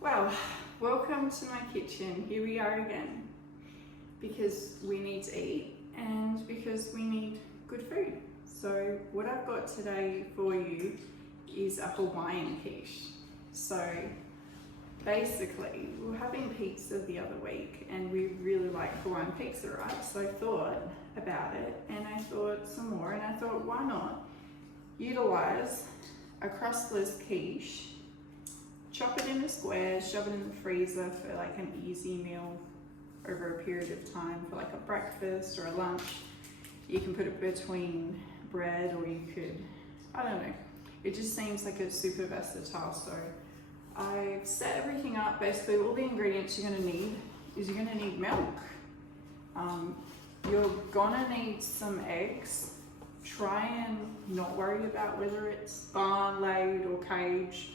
Well, welcome to my kitchen. Here we are again because we need to eat and because we need good food. So what I've got today for you is a Hawaiian quiche. So basically we were having pizza the other week and we really like Hawaiian pizza, right? So I thought about it and I thought some more and I thought, why not utilize a crustless quiche, chop it into squares, shove it in the freezer for like an easy meal over a period of time for like a breakfast or a lunch. You can put it between bread or you could, I don't know. It just seems like it's super versatile. So I've set everything up. Basically all the ingredients you're gonna need is you're gonna need milk. You're gonna need some eggs. Try and not worry about whether it's barn laid or cage,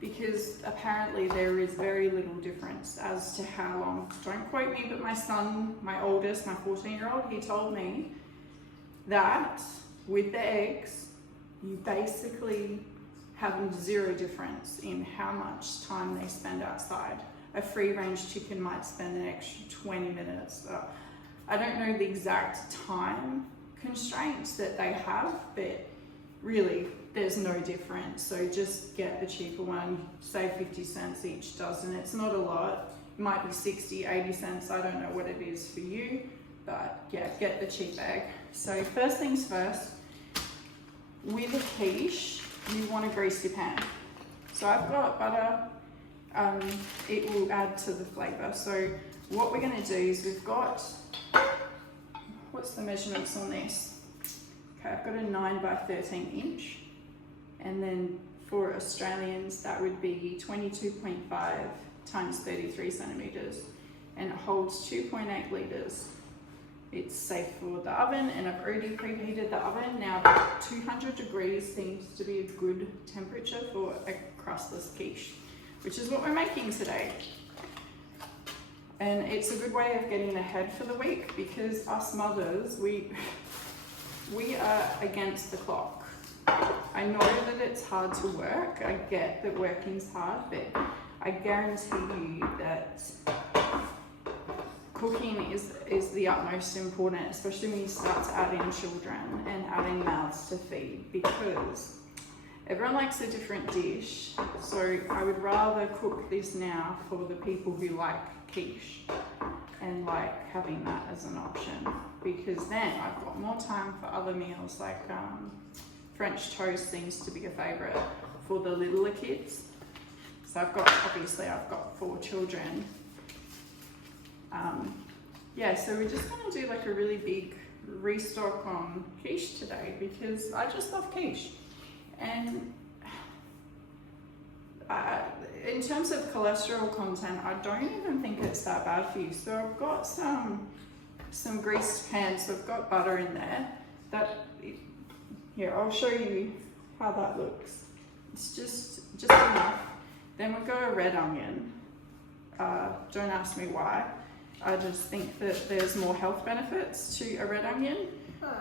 because apparently there is very little difference as to how long. Don't quote me, but my son, my oldest, my 14-year-old, he told me that with the eggs, you basically have zero difference in how much time they spend outside. A free-range chicken might spend an extra 20 minutes. I don't know the exact time constraints that they have, but really there's no difference. So just get the cheaper one, save 50 cents each dozen. It's not a lot, it might be 60, 80 cents. I don't know what it is for you, but yeah, get the cheap egg. So first things first, with a quiche, you want to grease your pan. So I've got butter, it will add to the flavor. So what we're going to do is we've got, what's the measurements on this? Okay, I've got a 9 by 13 inch. And then for Australians, that would be 22.5 times 33 centimeters. And it holds 2.8 liters. It's safe for the oven, and I've already preheated the oven. Now, 200 degrees seems to be a good temperature for a crustless quiche, which is what we're making today. And it's a good way of getting ahead for the week, because us mothers, we are against the clock. I know that it's hard to work. I get that working's hard, but I guarantee you that cooking is the utmost important, especially when you start to add in children and adding mouths to feed, because everyone likes a different dish. So I would rather cook this now for the people who like quiche and like having that as an option, because then I've got more time for other meals. Like French toast seems to be a favorite for the littler kids. So I've got 4 children. Yeah, so we're just gonna do like a really big restock on quiche today, because I just love quiche. And in terms of cholesterol content, I don't even think it's that bad for you. So I've got some greased pans. So I've got butter in there. Here, I'll show you how that looks. It's just enough. Then we've got a red onion. Don't ask me why. I just think that there's more health benefits to a red onion.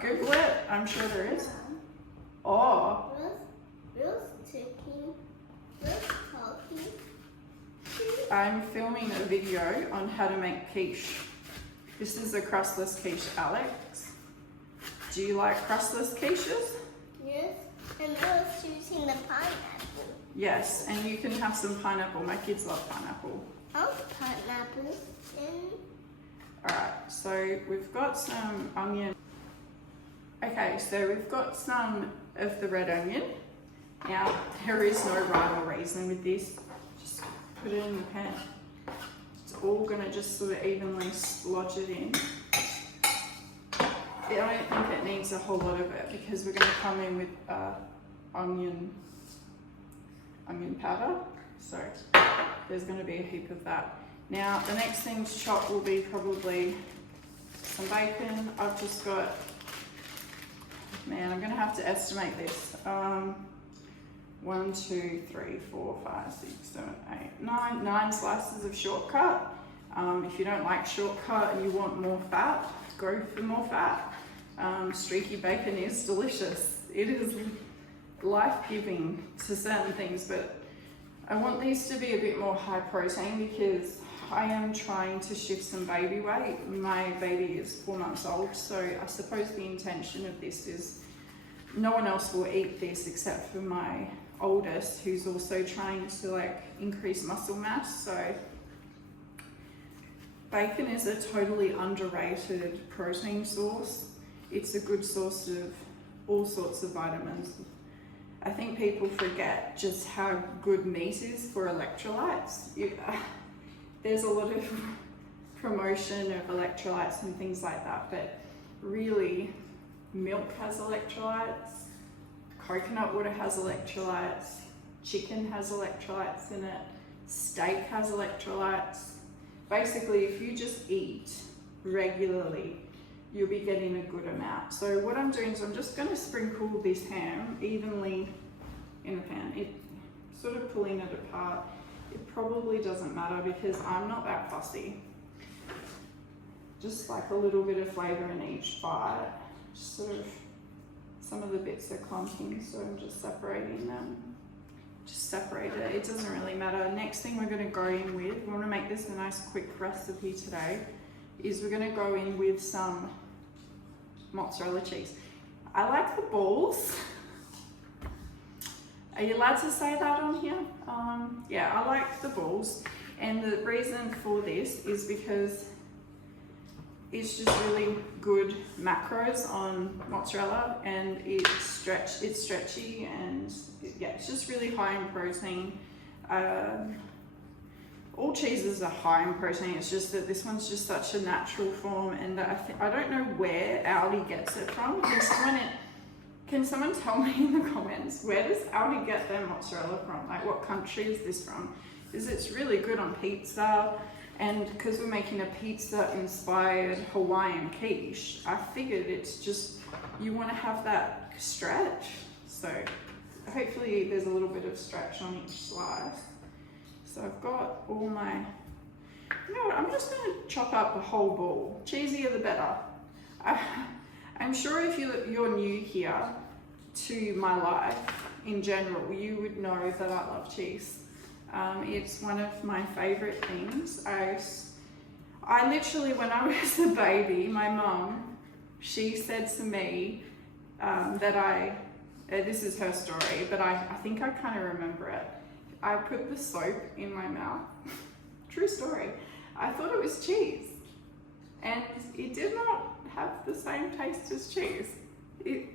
Google it, I'm sure there is. Oh. I'm filming a video on how to make quiche. This is a crustless quiche, Alex. Do you like crustless quiches? Yes, and I was choosing the pineapple. Yes, and you can have some pineapple. My kids love pineapple. I want pineapple. Alright, so we've got some onion. Okay, so we've got some of the red onion. Now, there is no rhyme or reason with this. Just put it in the pan. It's all gonna just sort of evenly slodge it in. I don't think it needs a whole lot of it, because we're gonna come in with onion powder. So there's gonna be a heap of that. Now, the next thing to chop will be probably some bacon. I've just got, man, I'm gonna have to estimate this. 1, 2, 3, 4, 5, 6, 7, 8, 9 slices of shortcut. If you don't like shortcut and you want more fat, go for more fat. Streaky bacon is delicious. It is life-giving to certain things, but I want these to be a bit more high protein because I am trying to shift some baby weight. My baby is 4 months old, so I suppose the intention of this is no one else will eat this except for my oldest, who's also trying to like increase muscle mass. So bacon is a totally underrated protein source. It's a good source of all sorts of vitamins. I think people forget just how good meat is for electrolytes. There's a lot of promotion of electrolytes and things like that, but really milk has electrolytes, coconut water has electrolytes, chicken has electrolytes in it, steak has electrolytes. Basically, if you just eat regularly, you'll be getting a good amount. So what I'm doing is I'm just going to sprinkle this ham evenly in the pan. Sort of pulling it apart. It probably doesn't matter because I'm not that fussy. Just like a little bit of flavour in each bite. Just sort of, some of the bits are clumping, so I'm just separating them. Just separate it, it doesn't really matter. Next thing we're going to go in with, we want to make this a nice quick recipe today, is we're going to go in with some mozzarella cheese. I like the balls. Are you allowed to say that on here? Yeah, I like the balls, and the reason for this is because it's just really good macros on mozzarella, and it's stretchy, and yeah, it's just really high in protein. All cheeses are high in protein, it's just that this one's just such a natural form, and I don't know where Aldi gets it from. Can someone tell me in the comments, where does Aldi get their mozzarella from? Like, what country is this from? Because it's really good on pizza, and because we're making a pizza inspired Hawaiian quiche, I figured it's just, you want to have that stretch. So hopefully there's a little bit of stretch on each slice. So I've got all my, you know what, I'm just going to chop up the whole ball. Cheesier the better. I'm sure if you're new here to my life in general, you would know that I love cheese. It's one of my favorite things. I literally, when I was a baby, my mum, she said to me that this is her story, but I think I kind of remember it. I put the soap in my mouth. True story. I thought it was cheese, and it did not have the same taste as cheese. It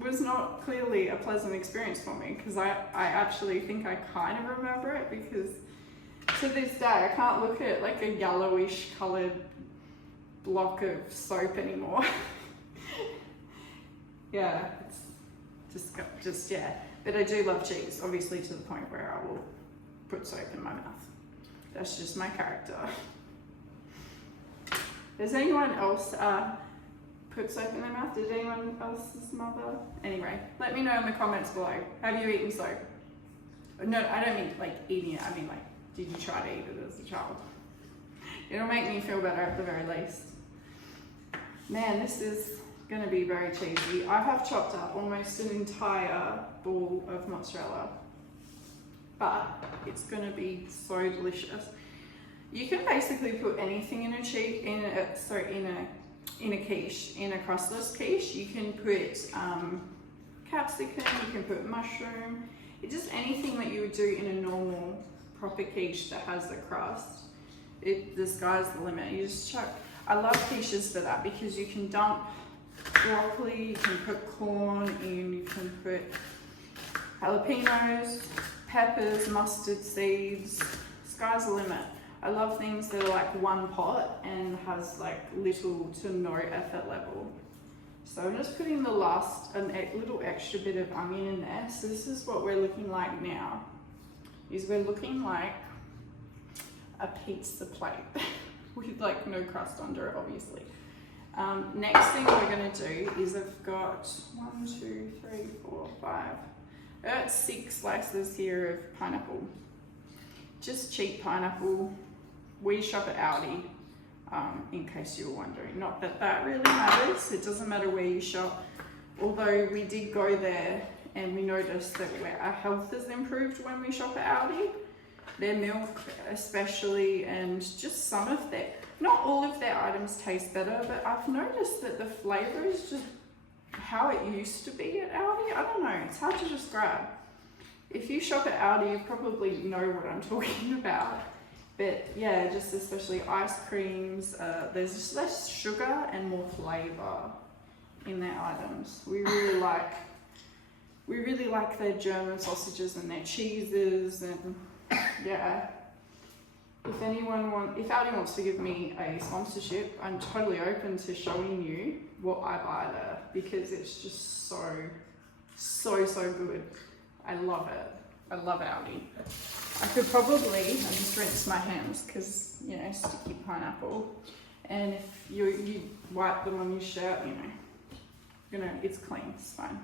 was not clearly a pleasant experience for me, because I actually think I kind of remember it, because to this day I can't look at like a yellowish coloured block of soap anymore. Yeah, it's just yeah. But I do love cheese, obviously, to the point where I will put soap in my mouth. That's just my character. Does anyone else put soap in their mouth? Did anyone else's mother? Anyway, let me know in the comments below. Have you eaten soap? No, I don't mean like eating it. I mean like, did you try to eat it as a child? It'll make me feel better at the very least. Man, this is going to be very cheesy. I have chopped up almost an entire ball of mozzarella, but it's going to be so delicious. You can basically put anything in a quiche, in a crustless quiche. You can put capsicum, you can put mushroom, just anything that you would do in a normal proper quiche that has the crust. The sky's the limit. You just chuck. I love quiches for that, because you can dump broccoli, you can put corn in, you can put jalapenos, peppers, mustard seeds. Sky's the limit. I love things that are like one pot and has like little to no effort level. So I'm just putting a little extra bit of onion in there. So this is what we're looking like now. We're looking like a pizza plate with like no crust under it, obviously. Next thing we're going to do is I've got 1, 2, 3, 4, 5. I've got 6 slices here of pineapple. Just cheap pineapple. We shop at Aldi, in case you were wondering. Not that that really matters. It doesn't matter where you shop. Although we did go there and we noticed that our health has improved when we shop at Aldi. Their milk especially, and just some of their, not all of their items taste better, but I've noticed that the flavour is just how it used to be at Aldi. I don't know, it's hard to describe. If you shop at Aldi, you probably know what I'm talking about. But yeah, just especially ice creams, there's just less sugar and more flavour in their items. We really like their German sausages and their cheeses, and yeah. If Aldi wants to give me a sponsorship, I'm totally open to showing you what I buy there, because it's just so good. I love it. I love Aldi. I could probably, I just rinse my hands because, you know, sticky pineapple. And if you wipe them on your shirt, you know, it's clean, it's fine.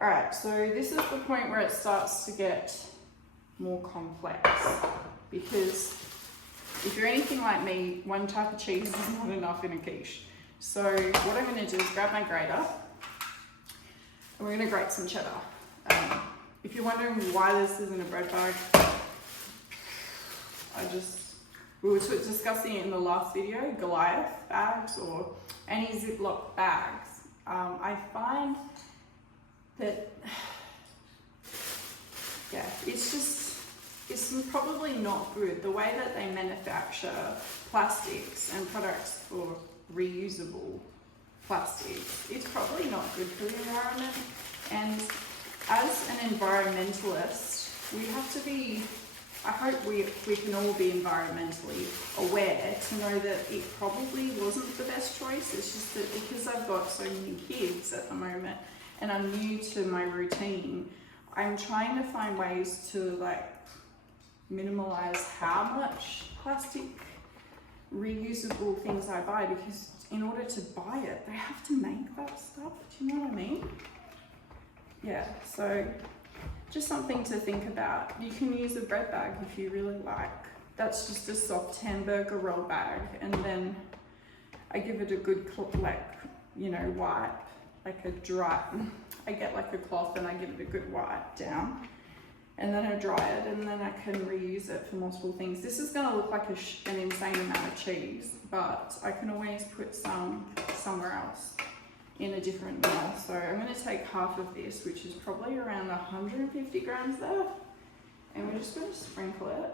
All right, so this is the point where it starts to get more complex, because if you're anything like me, one type of cheese is not enough in a quiche. So what I'm going to do is grab my grater, and we're going to grate some cheddar. If you're wondering why this isn't a bread bag, we were discussing it in the last video, Goliath bags or any Ziploc bags. I find that, yeah, it's probably not good. The way that they manufacture plastics and products for reusable plastics, it's probably not good for the environment. And as an environmentalist, we have to be, I hope we can all be environmentally aware to know that it probably wasn't the best choice. It's just that because I've got so many kids at the moment and I'm new to my routine, I'm trying to find ways to like minimize how much plastic reusable things I buy, because in order to buy it, they have to make that stuff. Do you know what I mean? Yeah, so just something to think about. You can use a bread bag if you really like. That's just a soft hamburger roll bag, and then I give it a good wipe, like a dry, I get like a cloth and I give it a good wipe down, and then I dry it, and then I can reuse it for multiple things. This is gonna look like an insane amount of cheese, but I can always put some somewhere else in a different meal. So I'm going to take half of this, which is probably around 150 grams there, and we're just going to sprinkle it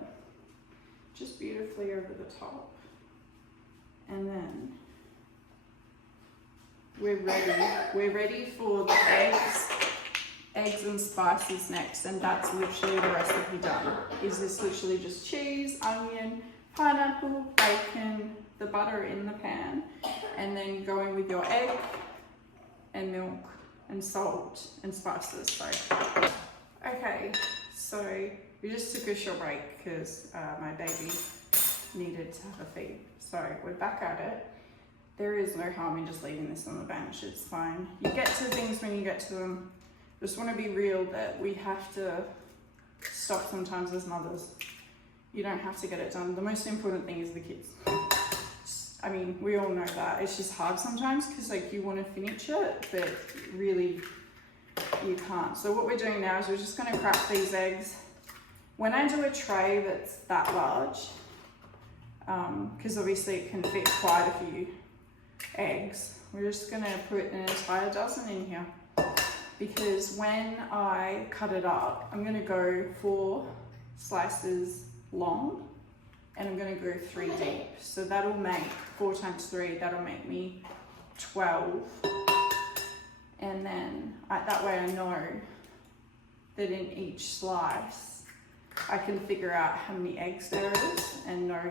just beautifully over the top, and then we're ready for the eggs and spices next, and that's literally the recipe done. Is this literally just cheese, onion, pineapple, bacon, the butter in the pan, and then going with your egg and milk and salt and spices. So, okay, so we just took a short break because my baby needed to have a feed. So we're back at it. There is no harm in just leaving this on the bench, it's fine. You get to things when you get to them. Just want to be real that we have to stop sometimes as mothers. You don't have to get it done. The most important thing is the kids. I mean, we all know that. It's just hard sometimes because like you want to finish it, but really you can't. So what we're doing now is we're just going to crack these eggs. When I do a tray that's that large, because obviously it can fit quite a few eggs, we're just going to put an entire dozen in here, because when I cut it up, I'm going to go 4 slices long, and I'm going to go 3 deep. So that'll make 4 times 3, that'll make me 12. And then that way I know that in each slice I can figure out how many eggs there is, and know,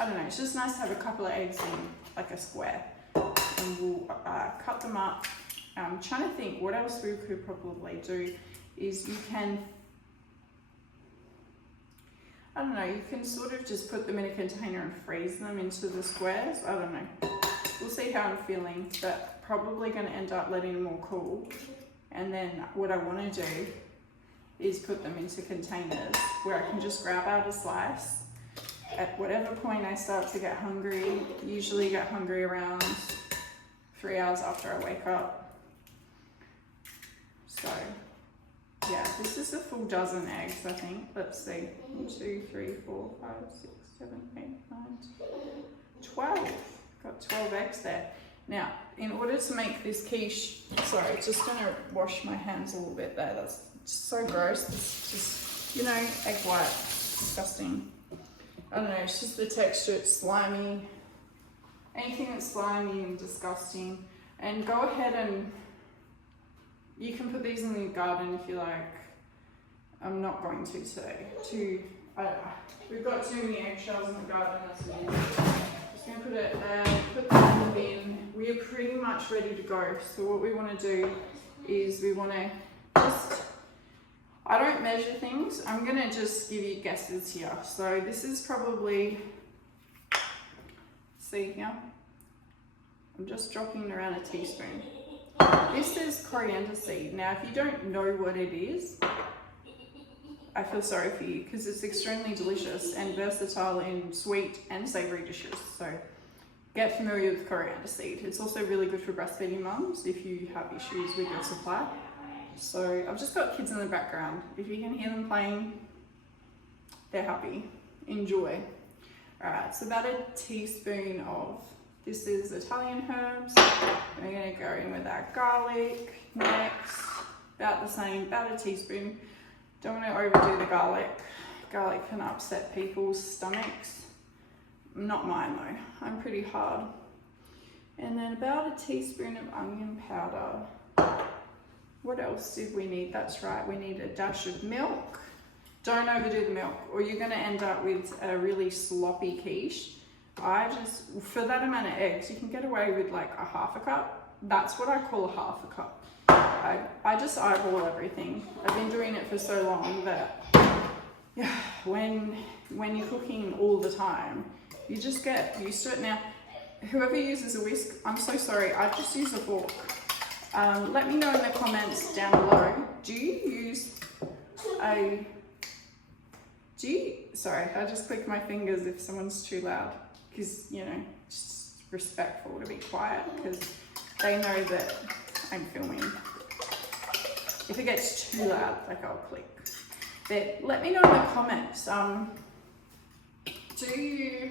I don't know, it's just nice to have a couple of eggs in like a square. And we'll cut them up. I'm trying to think what else we could probably do is you can, I don't know, you can sort of just put them in a container and freeze them into the squares. I don't know. We'll see how I'm feeling, but probably going to end up letting them all cool. And then what I want to do is put them into containers where I can just grab out a slice. At whatever point I start to get hungry, usually get hungry around 3 hours after I wake up. So Yeah, this is a full dozen eggs, I think. Let's see. 1, 2, 3, 4, 5, 6, 7, 8, 9, 12. Got 12 eggs there. Now, in order to make this quiche, sorry, just gonna wash my hands a little bit there. That's so gross. It's just, you know, egg white, disgusting. I don't know, it's just the texture, it's slimy. Anything that's slimy and disgusting. And go ahead and, you can put these in the garden if you like. I'm not going to today. We've got too many eggshells in the garden, that's it. Just gonna put it, put that in the bin. We are pretty much ready to go. So what we wanna do is we wanna just, I don't measure things. I'm gonna just give you guesses here. So this is probably, see here? I'm just dropping around a teaspoon. This is coriander seed. Now, if you don't know what it is, I feel sorry for you because it's extremely delicious and versatile in sweet and savory dishes. So get familiar with coriander seed. It's also really good for breastfeeding mums if you have issues with your supply. So I've just got kids in the background. If you can hear them playing, they're happy. Enjoy. All right, it's about a teaspoon of, this is Italian herbs. We're gonna go in with our garlic next, about the same, about a teaspoon. Don't wanna overdo the garlic. Garlic can upset people's stomachs. Not mine though, I'm pretty hard. And then about a teaspoon of onion powder. What else did we need? That's right, we need a dash of milk. Don't overdo the milk or you're gonna end up with a really sloppy quiche. I just, for that amount of eggs, you can get away with like a half a cup. That's what I call a half a cup. I just eyeball everything. I've been doing it for so long that yeah, when you're cooking all the time, you just get used to it. Now, whoever uses a whisk, I'm so sorry, I just use a fork. Let me know in the comments down below, sorry, I just click my fingers if someone's too loud. Because, you know, just respectful to be quiet because they know that I'm filming. If it gets too loud, like I'll click. But let me know in the comments, do you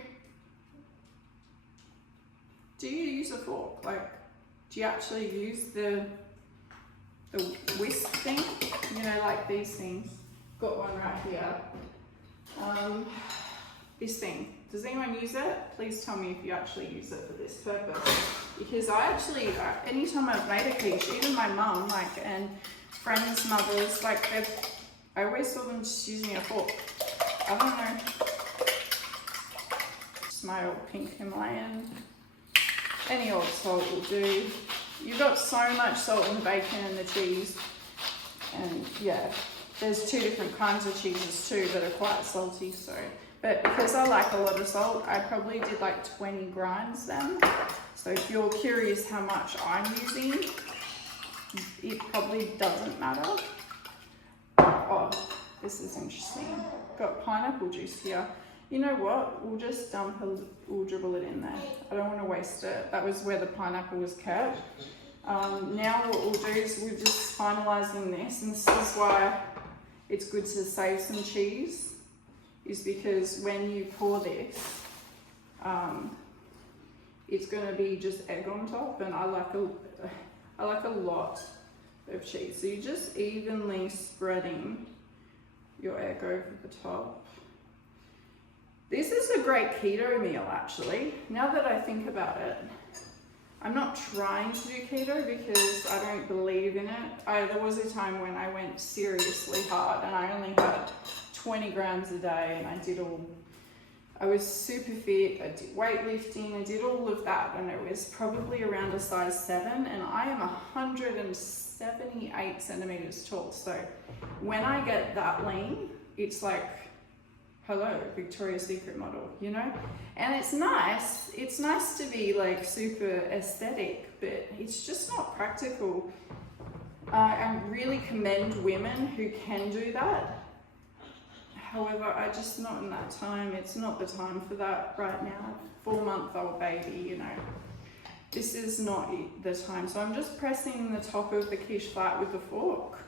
use a fork? Like, do you actually use the whisk thing? You know, like these things. Got one right here. This thing. Does anyone use it? Please tell me if you actually use it for this purpose. Because I actually, anytime I've made a quiche, even my mum, like, and friends, mothers, like, I always saw them just using a fork. I don't know. Just my old pink Himalayan. Any old salt will do. You've got so much salt in the bacon and the cheese. And yeah, there's 2 different kinds of cheeses too that are quite salty, so. But because I like a lot of salt, I probably did like 20 grinds then. So if you're curious how much I'm using, it probably doesn't matter. Oh, this is interesting. Got pineapple juice here. You know what? We'll just we'll dribble it in there. I don't want to waste it. That was where the pineapple was kept. Now what we'll do is we're just finalizing this, and this is why it's good to save some cheese. Is because when you pour this, it's going to be just egg on top, and I like a lot of cheese. So you're just evenly spreading your egg over the top. This is a great keto meal, actually. Now that I think about it, I'm not trying to do keto because I don't believe in it. There was a time when I went seriously hard and I only had 20 grams a day, and I was super fit, I did weightlifting, I did all of that, and it was probably around a size 7, and I am 178 centimeters tall. So when I get that lean, it's like, hello, Victoria's Secret model, you know? And it's nice to be like super aesthetic, but it's just not practical. I really commend women who can do that. However, I just not in that time. It's not the time for that right now. 4-month-old baby, you know. This is not the time. So I'm just pressing the top of the quiche flat with the fork.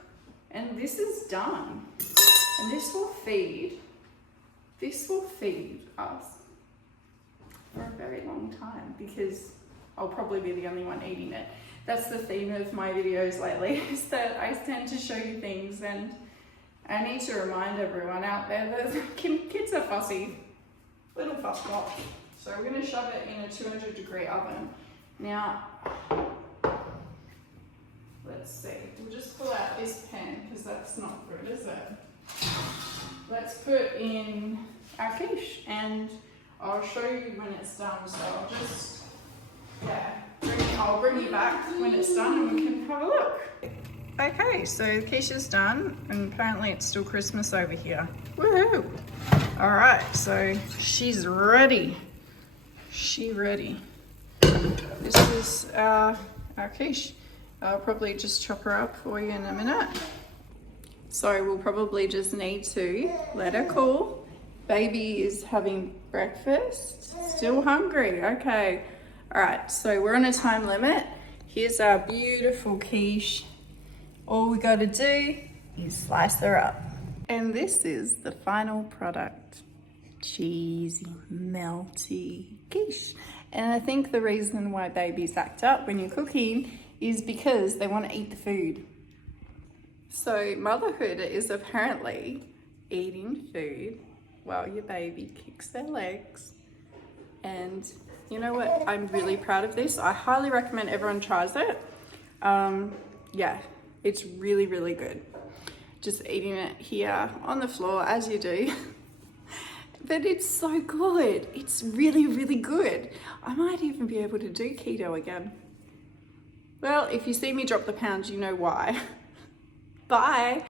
And this is done. And this will feed us for a very long time because I'll probably be the only one eating it. That's the theme of my videos lately, is that I tend to show you things, and I need to remind everyone out there that kids are fussy, little fuss box. So we're going to shove it in a 200-degree oven. Now, let's see, we'll just pull out this pan because that's not good, is it? Let's put in our quiche and I'll show you when it's done. So I'll just, I'll bring you back when it's done and we can have a look. Okay, so the quiche is done and apparently it's still Christmas over here. Woohoo! All right, so she's ready. Ready. This is our quiche. I'll probably just chop her up for you in a minute. So we'll probably just need to let her cool. Baby is having breakfast. Still hungry, okay. All right, so we're on a time limit. Here's our beautiful quiche. All we gotta do is slice her up. And this is the final product. Cheesy, melty quiche. And I think the reason why babies act up when you're cooking is because they want to eat the food. So motherhood is apparently eating food while your baby kicks their legs. And you know what? I'm really proud of this. I highly recommend everyone tries it. Yeah, it's really, really good. Just eating it here on the floor as you do. But it's so good. It's really, really good. I might even be able to do keto again. Well, if you see me drop the pounds, you know why. Bye.